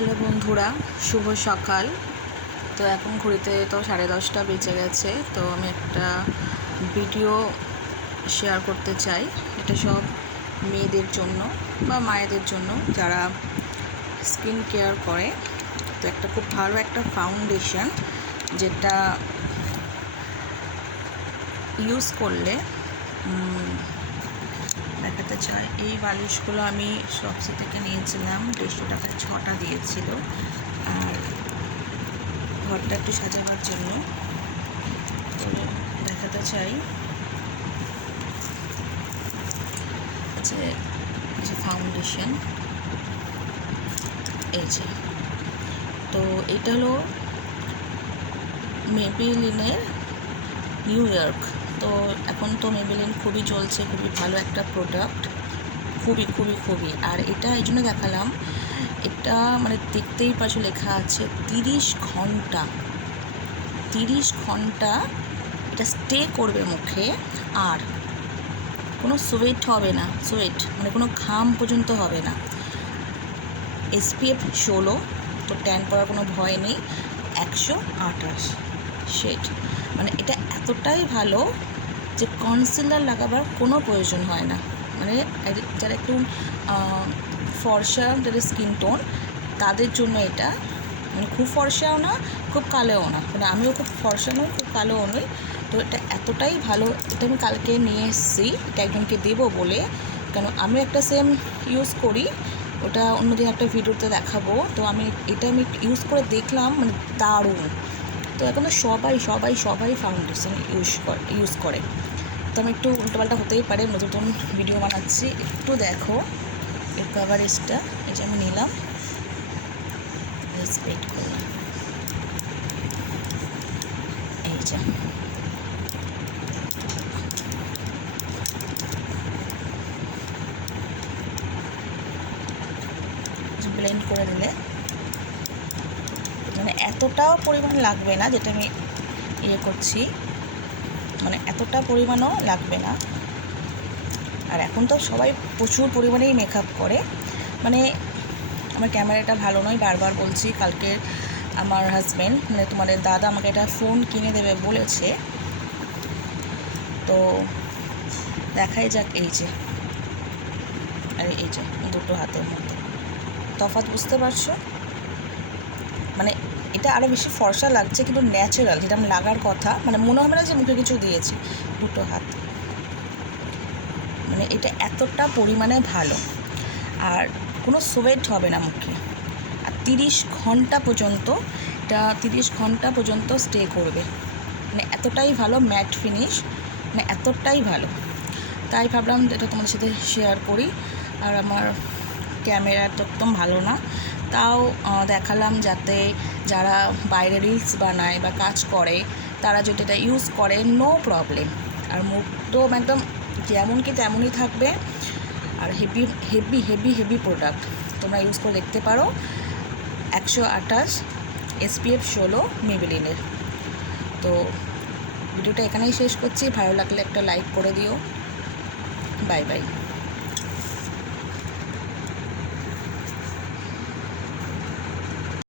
Hello বন্ধুরা, শুভ সকাল। তো এখন ঘড়িতে তো 10:30 বেজে গেছে। তো আমি একটা ভিডিও শেয়ার করতে চাই। এটা সব মেয়েদের জন্য বা মায়েদের জন্য যারা স্কিন কেয়ার করে। তো একটা খুব ভালো একটা ফাউন্ডেশন যেটা ইউজ করলে দেখাতে চাই। এই বালিশগুলো আমি শপসি থেকে নিয়েছিলাম, 150 টাকায় 6টা দিয়েছিল। আর ঘরটা একটু সাজাবার জন্য তো দেখাতে চাই যে ফাউন্ডেশন এই যে। তো এটা হলো মেবেলিনের নিউ ইয়র্ক। তো এখন তো মেবেলিন খুবই চলছে, খুবই ভালো একটা প্রোডাক্ট, খুবই। আর এটা এই জন্য দেখালাম, এটা মানে দেখতেই পাচ্ছ লেখা আছে 30 ঘন্টা এটা স্টে করবে মুখে। আর কোনো সোয়েট হবে না, মানে কোনো ঘাম পর্যন্ত হবে না। SPF 16, তো ট্যান পড়ার কোনো ভয় নেই। 128 শেড, মানে এটা এতটাই ভালো যে কনসিলার লাগাবার কোনো প্রয়োজন হয় না। মানে যারা একটু ফর্সা, যাদের স্কিন টোন, তাদের জন্য এটা মানে খুব ফর্সাও না, খুব কালোও না। মানে আমিও খুব ফর্সা নই, খুব কালোও নই। তো এটা এতটাই ভালো, এটা আমি কালকে নিয়ে এসেছি এটা একজনকে দেবো বলে। কেন আমি একটা সেম ইউজ করি, ওটা অন্যদিন একটা ভিডিওতে দেখাবো। তো আমি ইউজ করে দেখলাম, মানে দারুণ। তো এখন তো সবাই ফাউন্ডেশন ইউজ করে। তো আমি একটু উল্টোপাল্টা হতেই পারে, নতুন ভিডিও বানাচ্ছি, একটু দেখো। এর কভারেজটা এই যে আমি নিলাম, রেসপেক্ট করলাম, এই যে ব্লেন্ড করে দিলে মানে এতটাও পরিমাণ লাগবে না, যেটা আমি করছি, মানে এতটা পরিমাণও লাগবে না। আর এখন তো সবাই প্রচুর পরিমাণেই মেকআপ করে। মানে আমার ক্যামেরাটা ভালো নয়, বারবার বলছি। কালকে আমার হাজব্যান্ড, মানে তোমাদের দাদা, আমাকে একটা ফোন কিনে দেবে বলেছে। তো দেখাই যাক। এই যে, আর এই যে দুটো হাতের মধ্যে তফাৎ বুঝতে পারছো? মানে এটা আরও বেশি ফর্সা লাগছে, কিন্তু ন্যাচারাল, যেটা আমি লাগার কথা, মানে মনে হবে না যে মুখে কিছু দিয়েছি। দুটো হাত, মানে এটা এতটা পরিমাণে ভালো। আর কোনো সোয়েট হবে না মুখে। আর 30 ঘন্টা পর্যন্ত স্টে করবে। মানে এতটাই ভালো ম্যাট ফিনিশ, মানে এতটাই ভালো। তাই ভাবলাম এটা তোমাদের সাথে শেয়ার করি। আর আমার ক্যামেরা তো একদম ভালো না, তাও দেখালাম, যাতে যারা বাইরে রিলস বানায় বা কাজ করে তারা যদি এটা ইউজ করে, নো প্রবলেম। আর মুখ তো একদম যেমন কি তেমনই থাকবে। আর হেভি প্রোডাক্ট, তোমরা ইউজ করে দেখতে পারো। 128, SPF 16 মেবেলিনের। তো ভিডিওটা এখানেই শেষ করছি। ভালো লাগলে একটা লাইক করে দিও। বাই।